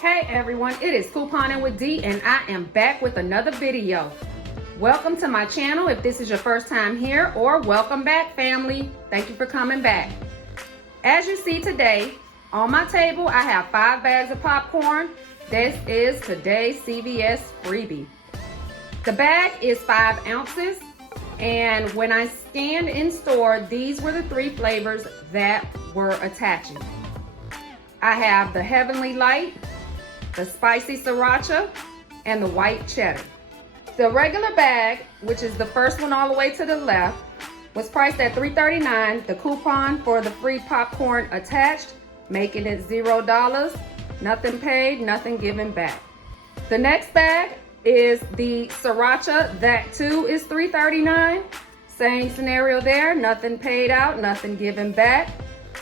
Hey everyone, it is Couponing with D and I am back with another video. Welcome to my channel if this is your first time here, or welcome back family. Thank you for coming back. As you see today, on my table I have 5 bags of popcorn. This is today's CVS freebie. The bag is 5 ounces, and when I scanned in store, these were the 3 flavors that were attaching. I have the Heavenly Light, the spicy sriracha, and the white cheddar. The regular bag, which is the first one all the way to the left, was priced at $3.39. The coupon for the free popcorn attached, making it $0. Nothing paid, nothing given back. The next bag is the sriracha. That too is $3.39. Same scenario there, nothing paid out, nothing given back.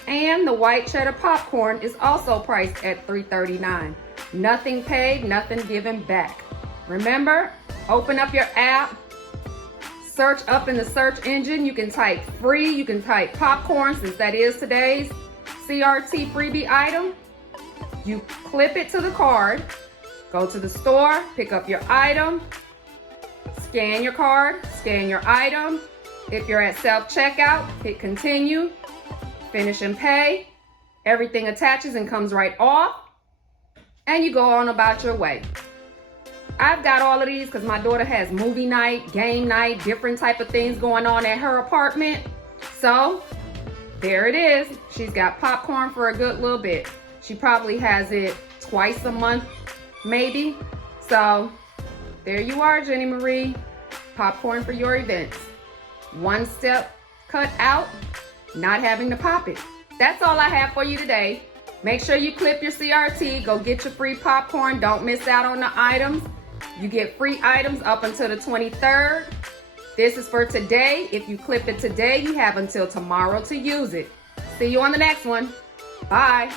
And the white cheddar popcorn is also priced at $3.39. Nothing paid, nothing given back. Remember, open up your app, search up in the search engine. You can type free, you can type popcorn, since that is today's CRT freebie item. You clip it to the card, go to the store, pick up your item, scan your card, scan your item. If you're at self-checkout, hit continue, finish and pay. Everything attaches and comes right off, and you go on about your way. I've got all of these because my daughter has movie night, game night, different type of things going on at her apartment. So there it is. She's got popcorn for a good little bit. She probably has it twice a month, maybe. So there you are, Jehniemarieé. Popcorn for your events. One step cut out, not having to pop it. That's all I have for you today. Make sure you clip your CRT. Go get your free popcorn. Don't miss out on the items. You get free items up until the 23rd. This is for today. If you clip it today, you have until tomorrow to use it. See you on the next one. Bye.